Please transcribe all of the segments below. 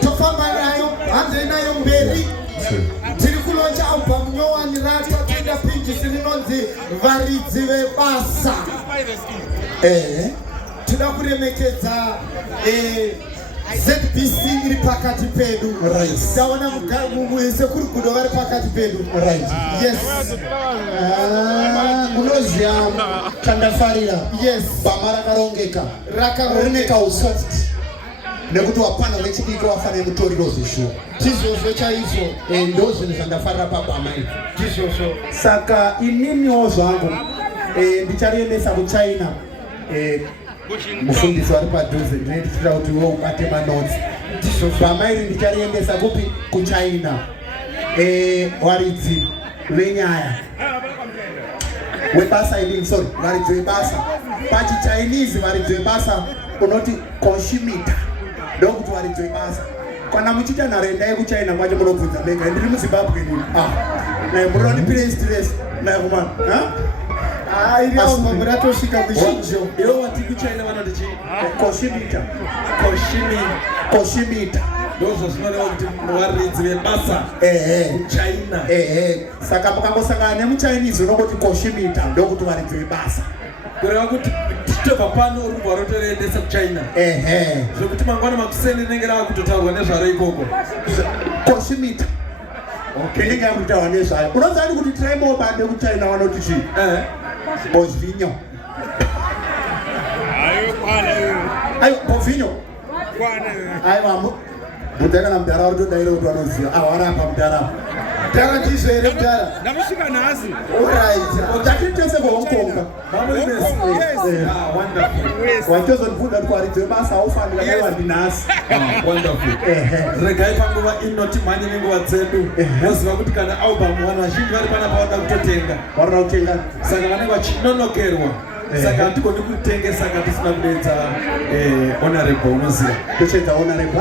tofamba nayo hanze nayo mberi tiri kulonja album yowanirata tida Pinges rinonzi varidzi vebasa. Tida kuremekedza ZBC iri pakati pedu. Taona muise kuri kudo vari pakati pedu. Yes. Unoziya Tandafarira. Yes. Bama rakarongeka. Rakarongeka usoft. Nekuti wapana vechidiki wafane mutoriro zveshuwa. Tizvozvo chaizvo. Ndo zvinhu zvandafarira pabama izvi. Tizvozvo. Saka ininiwo zvangu ndichariendesa kuChina. Mufundisi wari padhuze ndinoitira kuti iwe ubate manotsi. Bama iri ndichariendesa kupi? kuChina. Waridzi venyaya webasa sorry, varidzi vebasa pachiChinese. Varidzi vebasa unoti konshimita ndokuti varidzi vebasa. Kana muchiita nharaunda yekuChina kwacho munobvunza mega ndiri muZimbabwe nini. Naye munondipire stress naye kumana iri album ratosvika kuchinjo. Iwe wati kuChina vanoti chii? Konshimita. Konshimita ndozvo zvinoreva kuti varidzi vebasa kuChina. Saka mukangosangana nemuChinese unongoti konshimita ndokuti varidzi vebasa. Kureva kuti titobva pano urubva rotoendesa kuChina. Zvokuti mangwana makuseni rinenge rava kutotaurwa nezvaro ikoko. Konshimita inenge yakutaurwa nezvayo. Unonzi ari kuti tiraimobande kuChina vanoti chii? Bozvinyo. Ayo bozvinyo. Aiwa mudhara mudhara utodaira kuti vanoziva warapa mudhara. Mudhara ndizvo here mudhara? Ndamusvika nhasi. Alright. Takitese kuHong Kong. Wachozondibvunza kuti waridzi vebasa haufanira naiwa ndinhasi. Wonderful. Regai panguva ino timhanye nenguva dzedu. Moziva kuti kana album vanhu vazhinji vari panapa vanoda kutotenga. Varikuda kutenga. Saka vanenge vachinonokerwa. Saka hatigoni kutenga saka tisina kudedza honorable unoziva. Tochedza honorable.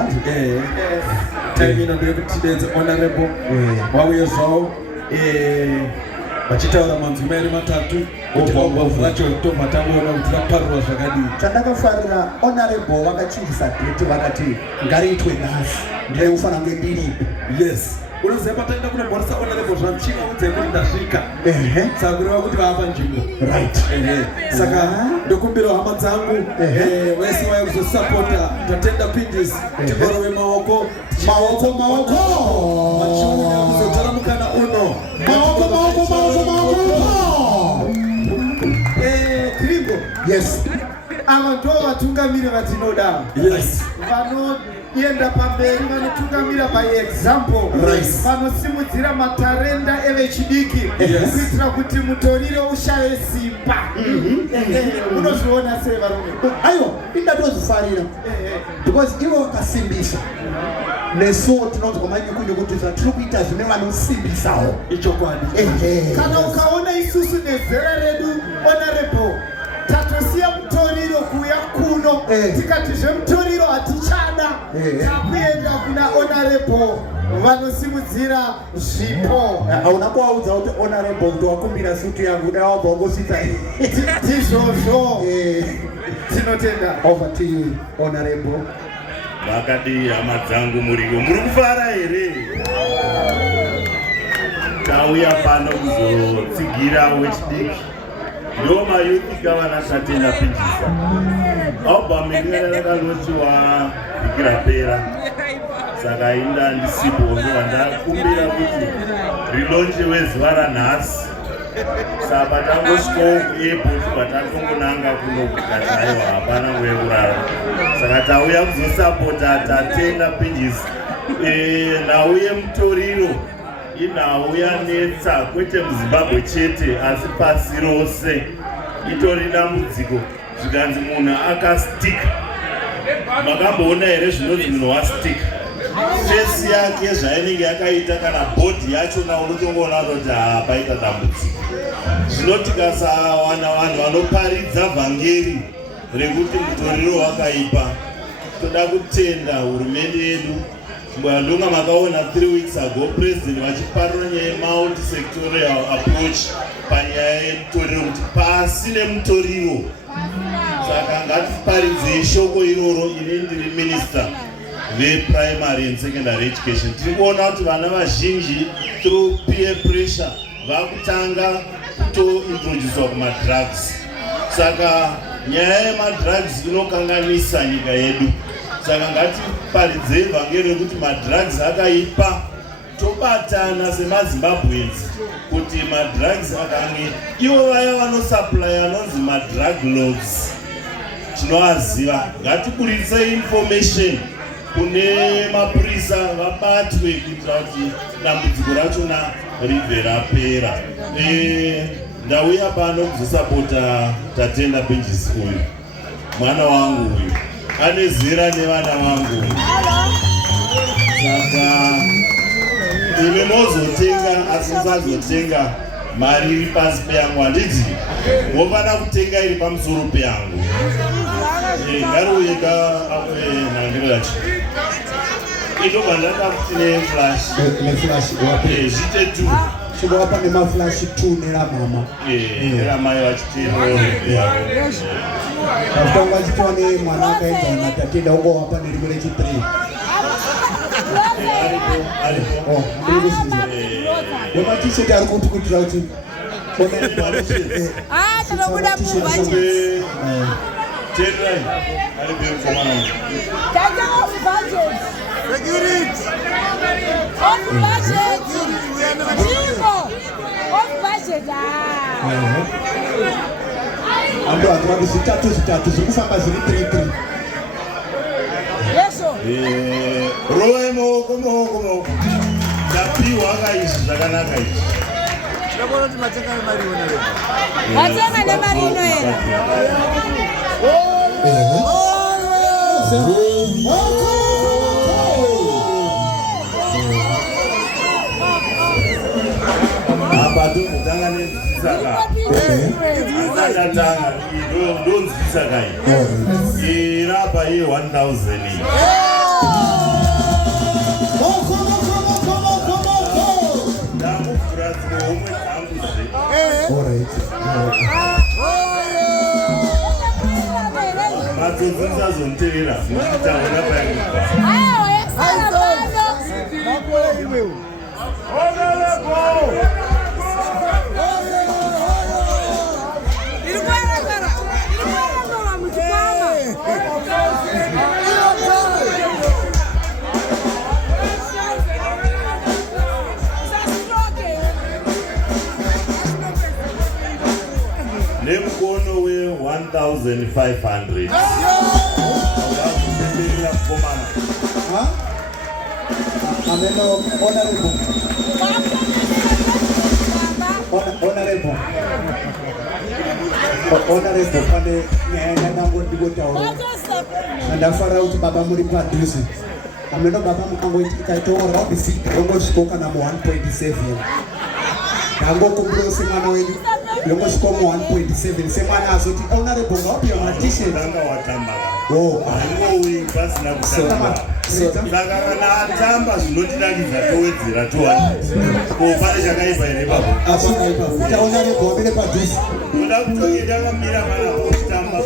Time ino ndeyekuti tidedze honorable. Vauye zvavo vachitaura manzwi mairi matatu kuti album racho tobva tangoona kuti raparurwa zvakadii. Chandakafarira honorable vakachinjisa date vakati ngariitwe nhasi. Ndinofanira kunge ndiripo. Yes. Unoziva pataenda kunomboresa honorable zvamuchikaudze kuti ndasvika. Saka kureva kuti vapa nzvimbo. Saka ndokumbira hama dzangu vese vaya kuzosapota tatenda Pinges tigorove maoko vachiuya kuzotora mukana uno maoko. Kirigo. Yes. Ava ndo vatungamiri vatinoda. Yes. Vanoenda pamberi vanotungamira by example. Vanosimudzira matarenda evechidiki kuitira kuti mutoriro ushave simba. Unozviona sei varume? Aiwa indatozvifarira because ivo vakasimbisa nesuwo tinonzwa manyukunyu kuti zvatiri kuita zvine vanosimbisawo ichokwadi. Kana ukaona isusu nezera redu honorable tatosiya mutoriro kuya kuno tikati zvemutoriro hatichada takuenda kuna honorable vanosimudzira zvipo. Hauna kuvaudza kuti honorable kuti wakumbira sutu yangu dai wabva wangosvitsa. Tizvozvo tinotenda. Over to you honorable. Vakadi hama dzangu muriyo muri kufara here? Tauya pano kuzotsigira wechidiki. Ndo mayuthika vanasatenda Pinges. Album rakalochiwa vhiki rapera. Saka inda ndisipo ndakumbira kuti rilonje wezuva ranhasi. Saka tangosvikawo kuairport kwatangonanga kunoguta aiwa hapana wekurara. Saka tauya kuzosapota tatenda Pinges. Nhau yemutoriro inhau yanetsa kwete muZimbabwe chete asi pasi rose. Itori dambudziko zvikanzi munhu akastika. Makamboona here zvinonzi munhu wastika? Fesi yake zvainenge yakaita kana bhodhi yachona unotongoona kuti paita dambudziko. Zvino tikasawana vanhu vanoparidza vhangeri rekuti mutoriro wakaipa, toda kutenda hurumende yedu. Ndonga makaona 3 weeks ago president vachiparura nyaya yemulti-sectorial approach panyaya yemutoriro kuti pasi nemutoriro. Saka ngatiparidze shoko iroro. Ine ndiri minister veprimary and secondary education. Tiri kuona kuti vana vazhinji through peer pressure vakutanga kutointroducewa kumadrugs. Saka nyaya yemadrugs inokanganisa nyika yedu. Saka ngatiparidzei vhangeri rekuti madrugs akaipa, tobatana semaZimbabweans kuti madrugs akange ivo vaya vanosupply anonzi madrug lords tinovaziva. Ngatiburisei information kune mapurisa vabatwe kuitira kuti dambudziko rachona ribve rapera. Ndauya pano kuzosapota Tatenda Pinjis uyu mwana wangu uyu ane zera nevana vangu. Saka ime mozotenga asi musazotenga mari iri pasi peyangu, handiti mofana kutenga iri pamusoro peyangu. Ngarouyeka nhandiriracho itobva ndakakuti neflash zvite tu chingawapa nemaflash 2 neramama neramai vachitero vakutanga vachitiwa nemwana akaedza na Tatenda ungowapa nerimwe rechi3 ndiri kuziva nematisheti ari kutukutira kuti tinobuda mubudget. Terai ari bekomana Tata off budget. Off budget. Jingo. Off budget. ando atwadi zitatu zikufamba ziri 3 Yeso. roe moko ndapiwa akaizvi zvakanaka izvi. Watenga nemari inoenda. Apa tokutanga nezvisaka atatanga ndonzwisaka iyi irapa ye 1000 iyi. ndamuvhura dzimwe homwe dzangu matsotsi ndisazoniterera muchitaura paikupa nemukono we 1500 ndakupemberera kukomana ameno honorable pane nyaya yandangodikotaura andafara kuti baba muri padhuze ameno baba mukangoikaitoora kuti figure yongosviko kana mu1.7 ndangokumbiro semwana wedu yongosviko mu1.7 semwana azoti honorable ngaupiwa matishet tanga watamba haingouyi pasina kutamba. Saka kana atamba zvinotidakidza towedzera 200 pane chakaipa here ipapo. asina ipapo tahonorable wamire padhuze toda kutonge takamira mana kutamba.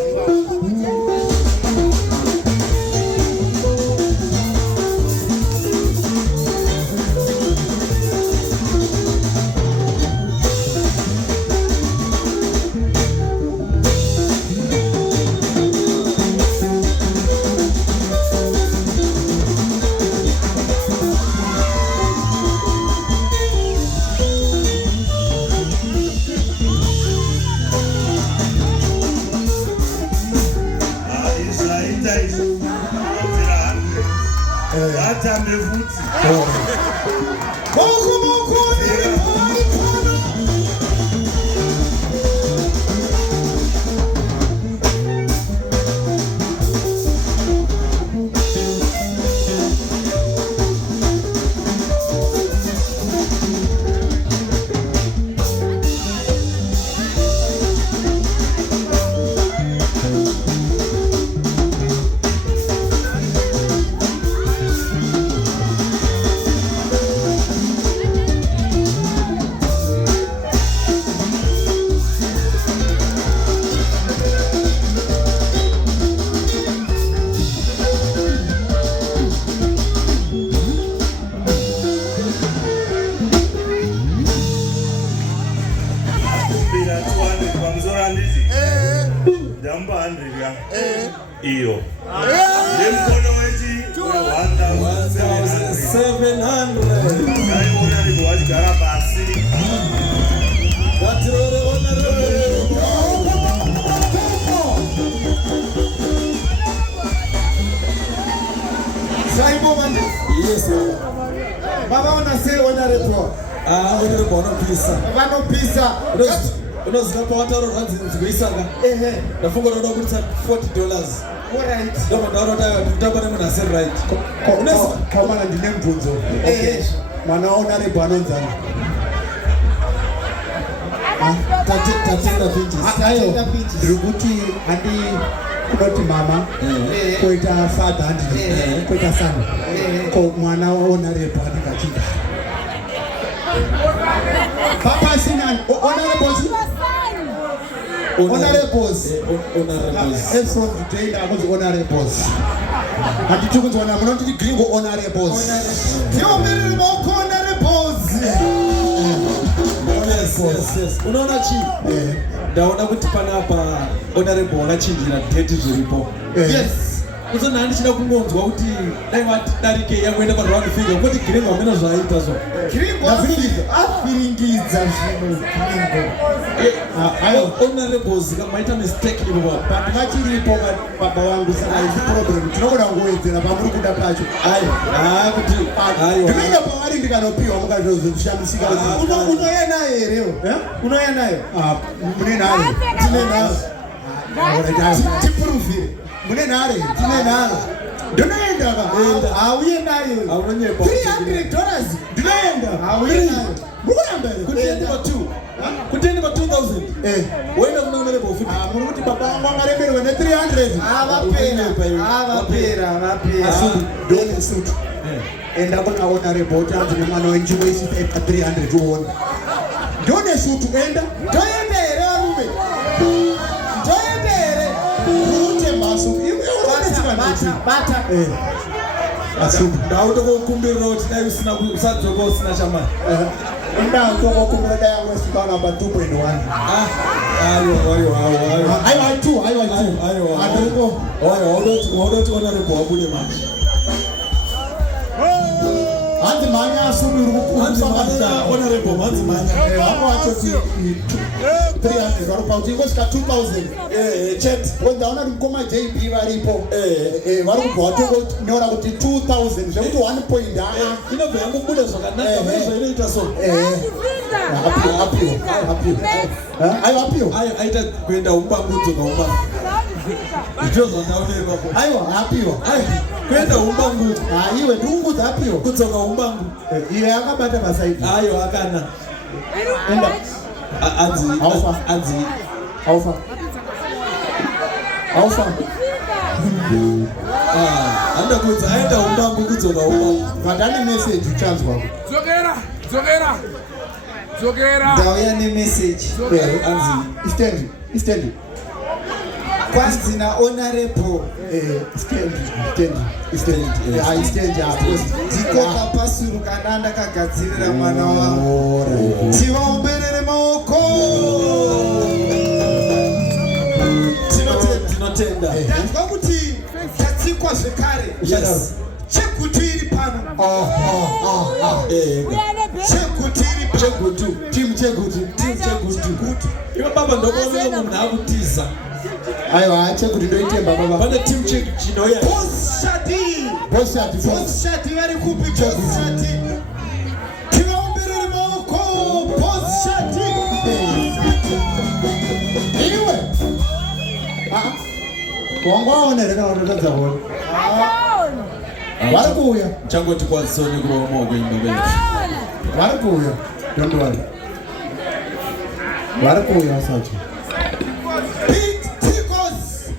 iyo nemkono wechi 1700 aiona ndipo vachigara pasi ngatirore honorable Saibo Mande. yes Vavaona sei honorable. honorable vanopisa Vanopisa. unoziva pawataura zvanzi nzwisaka ndafunga unoda kuisa $40 Alright. ndomandaunotamba nemunhu asiri right Kamana ndine mbunzo. Mwana honorable anonzana. tatenda Atenda pitches. Ndiri kuti handi kunoti mama koita father handi koita son. Ko mwana honorable anenge achigara. Papa sina honorables. Honorables. From today ndakuzi honorables. Handiti kunzwana munoti gringo honorables. Tiomiriri maoko honorables. yes unoona chi ndaona kuti panapa honorable wakachinjira date zviripo Yes. uzona handichida kungonzwa kuti dai vati darike yangoenda paround figure kuti giringo hamena zvaaita zvo Gringo afiringidza zvino gringo. honorables kamaita mistake ivo But vachiripo baba vangu saka isi problem. Tinokuda kungowedzera pamuri kuda pacho. kuti Ndinoenda pavari ndikanopiwa mukazozvishamisika. Unoya naye here. Unoya naye. Mune nhare. Tine nayo. Tipuruvire. Mune nhare. Tine nayo. Ndinoenda ka. Auye nayo. aunonyepa $300. Ndinoenda. Auye nayo. Mukuramba here. kutiende pa 2 kutiende pa 2000 woenda kuna honorable ufiti Muri kuti baba vangu angaremerwe ne300. Avapera. Ndone suit. Enda kuna honorable kuti anzi nemwana wenjingo isipeta 300 uone. Ndone suit enda. Toyende here varume. Toyende here. Kuti mbasu. Iwe Bata. Asubu. ndautokukumbirira kuti dai usadzoka usina chamari Enda kumbira dai yangu isipana namba 2.1. Aiwa 2. Aduko. waudoti honorable wabude manje Hanzi manya asubu uri kukumbira. honorable manzi manje Hapo wachoti 300 warupa kuti ingosvika 2000. chet Ndaona mukoma JB varipo. Vari kubva vatonyora kuti 2000 zvekuti 1 point. inobva yangobuda zvakanaka maizvainoita so Aiwa aita kuenda umbangu kudzoka umbangu ndizvo zvandaunepapo aiwa apiwa. kuenda umbangu Iwe ndiungudza apiwa. kudzoka umbangu Iye akabata pasaidi. ayo akana Enda. anzi Aufa. handa kuti aenda umbangu kudzoka umbangu Vatane message uchanzwa. Dzokera. Ndauya nemeseji. Anzi stand. Kwanzi na honorable. Stand hapo. Ndikoka pasuru kana ndakagadzirira mwana wangu. Tivaomberere maoko. tinotenda Ndanzwa kuti tatsikwa zvekare. yes Chekutu iri pano. Chekutu iri pano. chegutu Team Chegutu. iwe baba ndokuoneka munhu akutiza Aiwa Chegutu ndoitemba baba. pane team chinoya Boss shati vari kupi boss shati. Tivaomberere maoko. Boss shati. Iwe. Wangwaonera wanotadza wona. Vari kuuya. changoti kwazisoni kurova maoko imbabeli Vari kuuya. Don't worry. Vari kuuya wasacho. Big Tigos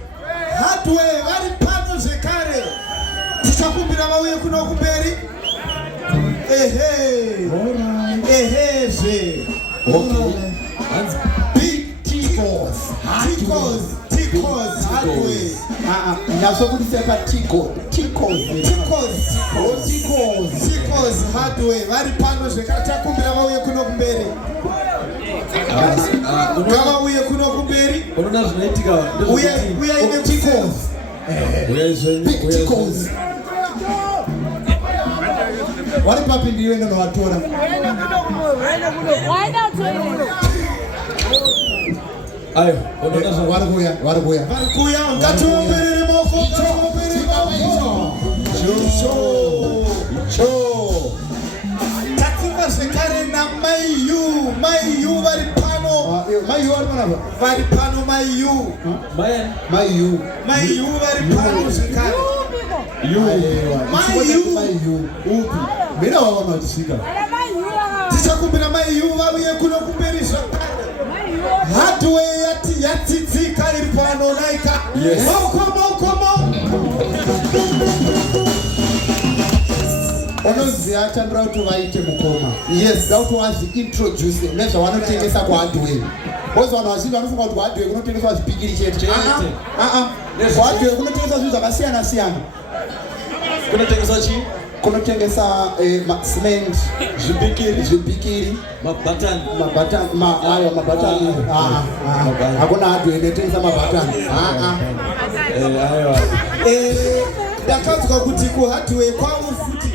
Hardware vari pano zvekare. Tichakumbira vauye kuno kumberi. Ehezve. hanzi Big Tigos Hardware. Ndasokuti sepa Tikos Hardware vari pano zvekare. Tichakumbira vauye kuno kumberi. Ngavauye kuno kumberi. unoona zvinoitika Uya ine Tigos. Picticles. Wari papi ndiyo ndo watora. Why not toilet? Ayo, warikuya. Ngatuombere moko. Cho. Tatima sekare na mayu vari pano. Mayu vari pano. Vari pano mayu. Mayu vari pano sekare. Mayu. Upi. Mira wawa matisika. Tichakumbira mayu vaviye kuno kumberisha. Hardware yatidzika iri pano naika. Moko. Onoziya chandira kuti vaite mukoma. Yes, dauti wazi introduce nezva vanotengesa kuhardware. Bozi vanhu vazhinji vanofunga kuti kuhardware kunotengeswa zvipikiri chete. Kuhardware kunotengeswa zvinhu zvakasiyana. kunotengeswa chii? Kunotengesa cement, zvipikiri, mabatani. Hakuna hardware inotengesa mabatani. Ndakanzwa kuti kuhardware kwavo futi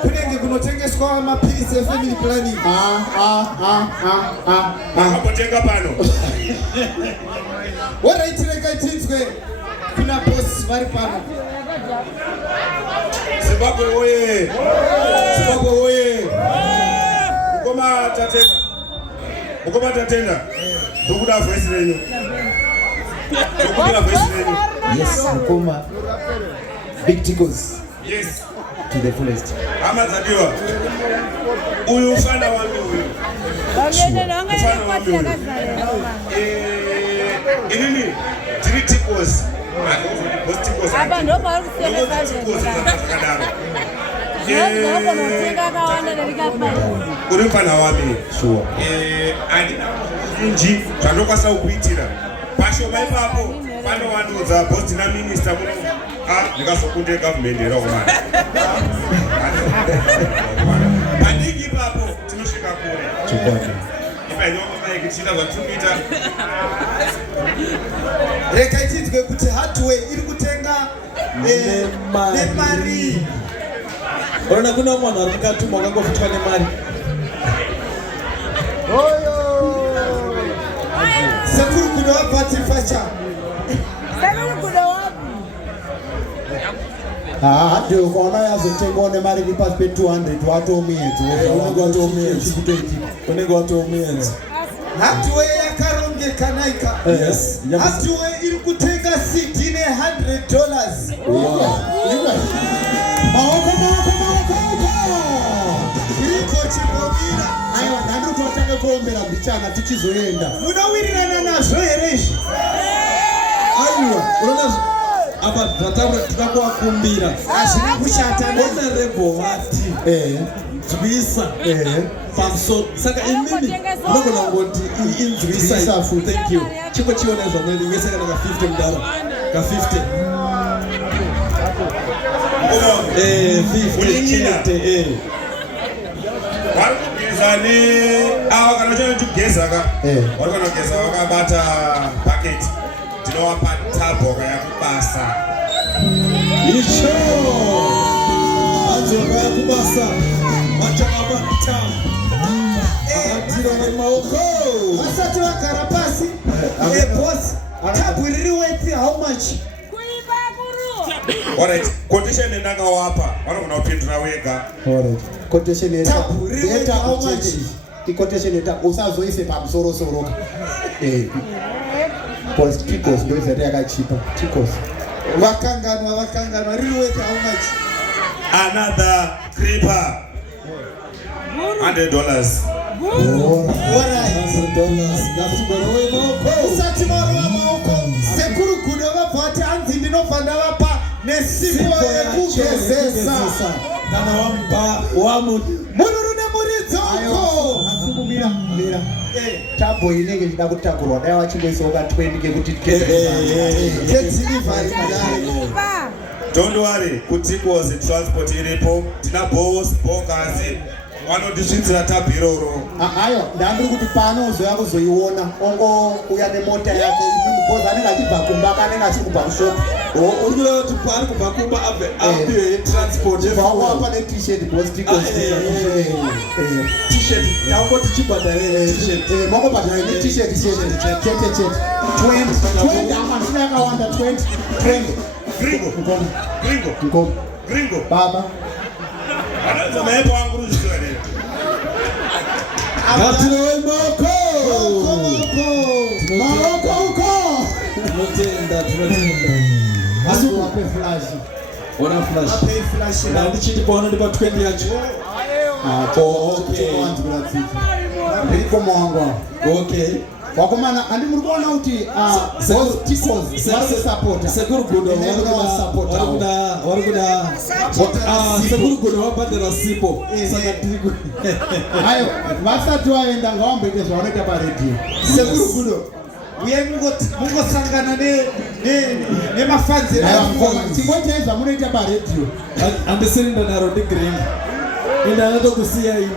kunenge kunotengeswa mapilisi efamily planning. Makapotenga pano. Waraitireka tinzwe kuna boss vari pano. Zimbabwe oye. Ukoma tatenda. Dokuda voice renyu. Yes, Mukoma. Picticles. Yes. To the fullest. Amazadiwa. Uyu ufana wangu uyu. Inini triticles. Apa ndo pari kutengeswa uri mfana wami. Sure. Inji zvandokwanisa kukuitira pashoma ipapo panowandudza bosi naminista muno ndikazokunde government era kumana padiki ipapo tinosvika kure ipainyomaiki tichita zvatikuita. Reka itinzwe kuti hardware iri kutenga nemari. Ona kuna mwana ari mukatuma wakangofitwa nemari. Sekuru kuno wapati facha. Ndio ukaona yazotengwa nemari ipasi pe 200 watomuyedzi. Unenge watomuyedzi. Hardware yakarongeka naika. Yes. Hardware iri kutenga CD ne $100. Maoko. Iriko chibomira. Aiwa ndandu totanga kuombera mbichana tichizoenda. Munawirirana nazvo here izvi? Aiwa, unaona apa zvataura tikakuwakumbira. Azvina kushata honorable vati. Nzwisa. Pamusoro. Saka imini unogona kungoti inzwisa. Thank you. Chiko chiona zvamweni wese kana ka $50 ka 50. 50 chete. Varikugezani ava kana chano chigeza ka varikona kugeza vakabata bucket tinovapa tabhoka yakubasa icho anzoka yakubasa vachavabata atira nemaoko vasati vagara pasi. Boss, tabhu riri worth how much? alright quotation endakawapa vanogona kupindura wega. Alright. Quotation yeta how much? Quotation yeta usazoise pamusoro. Post Picos ndo izati yakachipa. Picos. Vakanganwa riri worth how much? Another creeper. $100. Usati marova maoko. Sekuru kuno vabvati anzi ndinofanda vapa nesipo yekugezesa. Kana wamba wamu Munuru nemuridzoko. Mira. Tabo inenge ndida kutakurwa dai vachingoisawo ka 20 kekuti delivery. Don't worry, kutikozi transport iripo, tina boss, bogazi, vanodisvitsira tabhiroro. Ayo, ndandiri kuti pano uzoya kuzoiona, ongo uya nemota yake, boss anenge achibva kumba, anenge achibva kushop. uri kureva kuti pari kubva kumba apiwe transport vawapa ne-t-shirt t-shirt yango tichibhadhare t-shirt mangobhadhara ne-t-shirt chete 20 amasina yakawanda 20 Gringo. baba Anazomaipo wangu ruzvione. ngatirove moko tinotenda asi wape flash ona flash ndichiti paunondipa 20 yacho ndiko mwangu okay wakomana handi muri kuona kuti sekurugudo warikuda sekurugudo wabhadhara sipo saka tiri ayo vasati vaenda ngavamboite zvavanoita paredhiyo Sekurugudo. Uye mungosangana nemafanzira tingoitai zvamunoita paredhiyo handisiri ndanaro ndigreen ende anotokusiyai